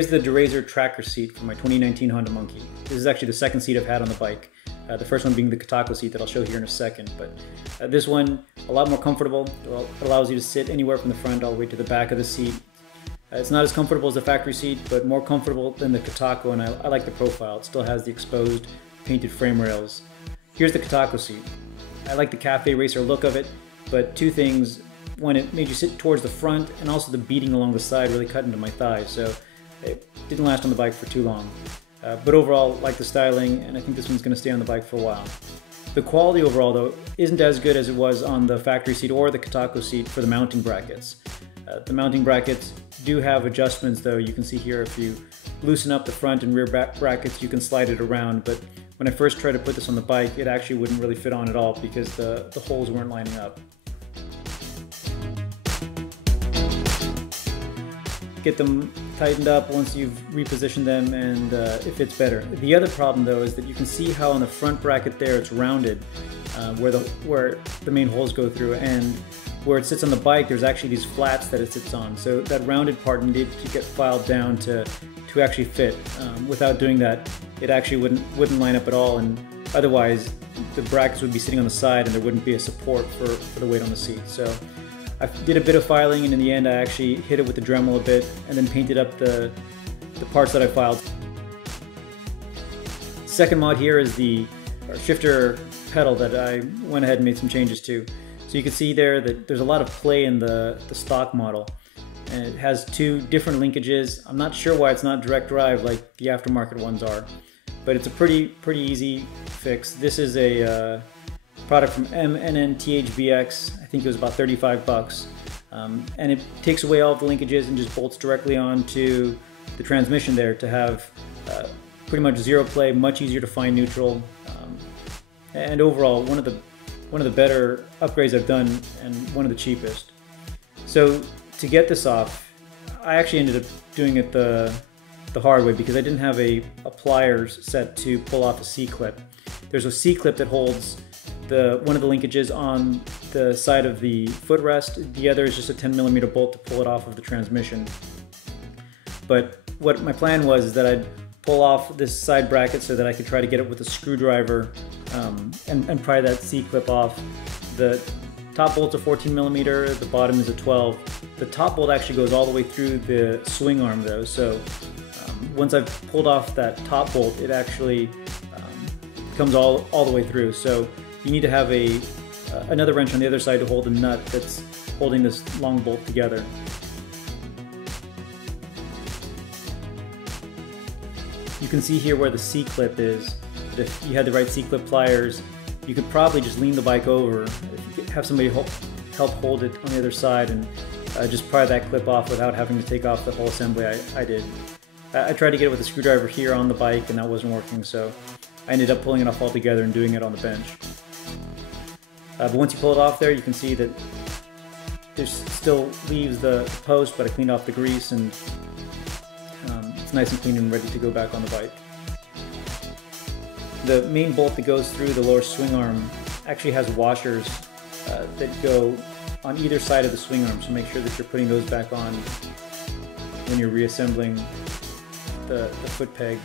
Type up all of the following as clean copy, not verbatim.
Here's the Derazer Tracker seat for my 2019 Honda Monkey. This is actually the second seat I've had on the bike. The first one being the Katako seat that I'll show here in a second. But this one, a lot more comfortable. It allows you to sit anywhere from the front all the way to the back of the seat. It's not as comfortable as the factory seat, but more comfortable than the Katako, and I like the profile. It still has the exposed painted frame rails. Here's the Katako seat. I like the cafe racer look of it, but two things. One, it made you sit towards the front, and also the beading along the side really cut into my thighs, so it didn't last on the bike for too long. But overall, like the styling, and I think this one's going to stay on the bike for a while. The quality overall, though, isn't as good as it was on the factory seat or the Katako seat for the mounting brackets. The mounting brackets do have adjustments, though. You can see here if you loosen up the front and rear brackets, you can slide it around. But when I first tried to put this on the bike, it actually wouldn't really fit on at all because the holes weren't lining up. Get them tightened up once you've repositioned them, and it fits better. The other problem, though, is that you can see how on the front bracket there it's rounded, where the main holes go through, and where it sits on the bike there's actually these flats that it sits on. So that rounded part needed to get filed down to actually fit. Without doing that, it actually wouldn't line up at all, and otherwise the brackets would be sitting on the side and there wouldn't be a support for the weight on the seat. So I did a bit of filing, and in the end I actually hit it with the Dremel a bit and then painted up the parts that I filed. Second mod here is the shifter pedal that I went ahead and made some changes to. So you can see there that there's a lot of play in the stock model, and it has two different linkages. I'm not sure why it's not direct drive like the aftermarket ones are, but it's a pretty easy fix. This is a product from MNNTHBX. I think it was about 35 bucks. And it takes away all the linkages and just bolts directly onto the transmission there to have pretty much zero play, much easier to find neutral, and overall one of the better upgrades I've done and one of the cheapest. So to get this off, I actually ended up doing it the hard way because I didn't have a pliers set to pull off a C-clip. There's a C-clip that holds one of the linkages on the side of the footrest. The other is just a 10mm bolt to pull it off of the transmission. But what my plan was is that I'd pull off this side bracket so that I could try to get it with a screwdriver and pry that C-clip off. The top bolt's a 14mm, the bottom is a 12. The top bolt actually goes all the way through the swing arm though, so once I've pulled off that top bolt, it actually comes all the way through. So you need to have another wrench on the other side to hold the nut that's holding this long bolt together. You can see here where the C-clip is. If you had the right C-clip pliers, you could probably just lean the bike over, if you have somebody help hold it on the other side, and just pry that clip off without having to take off the whole assembly I did. I tried to get it with a screwdriver here on the bike and that wasn't working, so I ended up pulling it off altogether and doing it on the bench. But once you pull it off there, you can see that there still leaves the post, but I cleaned off the grease and it's nice and clean and ready to go back on the bike. The main bolt that goes through the lower swing arm actually has washers that go on either side of the swing arm, so make sure that you're putting those back on when you're reassembling the foot peg.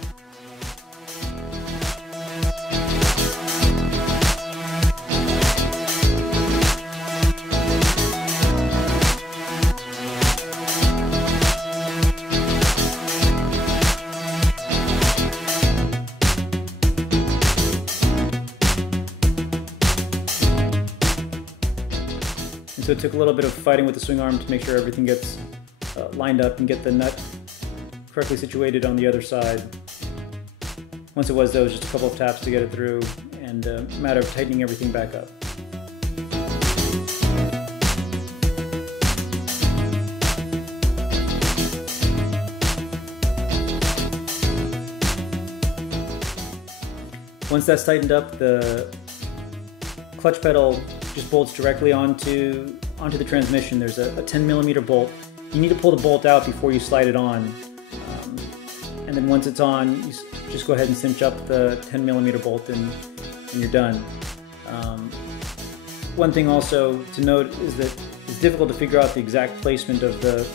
So it took a little bit of fighting with the swing arm to make sure everything gets lined up and get the nut correctly situated on the other side. Once it was, though, it was just a couple of taps to get it through and a matter of tightening everything back up. Once that's tightened up, the clutch pedal just bolts directly onto the transmission. There's a 10mm bolt. You need to pull the bolt out before you slide it on. And then once it's on, you just go ahead and cinch up the 10mm bolt and you're done. One thing also to note is that it's difficult to figure out the exact placement of the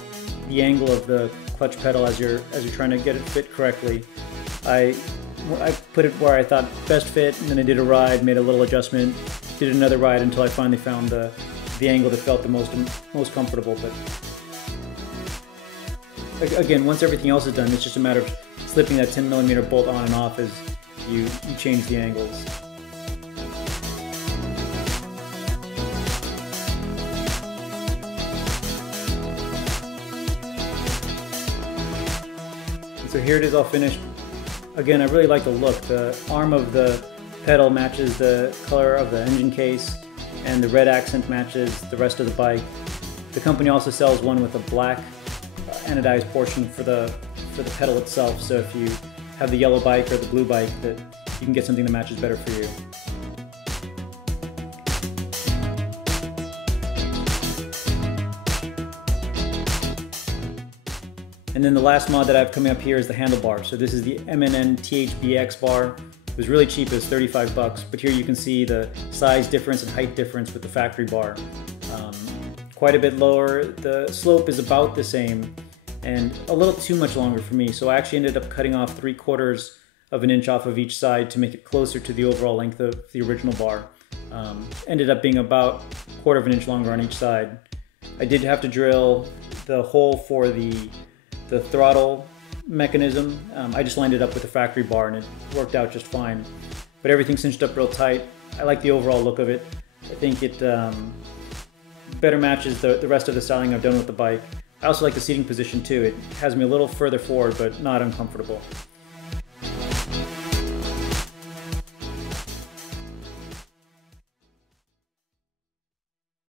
angle of the clutch pedal as you're trying to get it fit correctly. I put it where I thought best fit, and then I did a ride, made a little adjustment, did another ride until I finally found the angle that felt the most comfortable. But again, once everything else is done, it's just a matter of slipping that 10mm bolt on and off as you change the angles. So here it is all finished. Again, I really like the look. The arm of the pedal matches the color of the engine case, and the red accent matches the rest of the bike. The company also sells one with a black anodized portion for the pedal itself, so if you have the yellow bike or the blue bike, that you can get something that matches better for you. And then the last mod that I have coming up here is the handlebar. So this is the M&N THBX bar. It was really cheap, it was 35 bucks, but here you can see the size difference and height difference with the factory bar. Quite a bit lower, the slope is about the same, and a little too much longer for me, so I actually ended up cutting off 3/4 of an inch off of each side to make it closer to the overall length of the original bar. Ended up being about 1/4 of an inch longer on each side. I did have to drill the hole for the throttle mechanism. I just lined it up with the factory bar and it worked out just fine. But everything cinched up real tight. I like the overall look of it. I think it better matches the rest of the styling I've done with the bike. I also like the seating position too. It has me a little further forward, but not uncomfortable.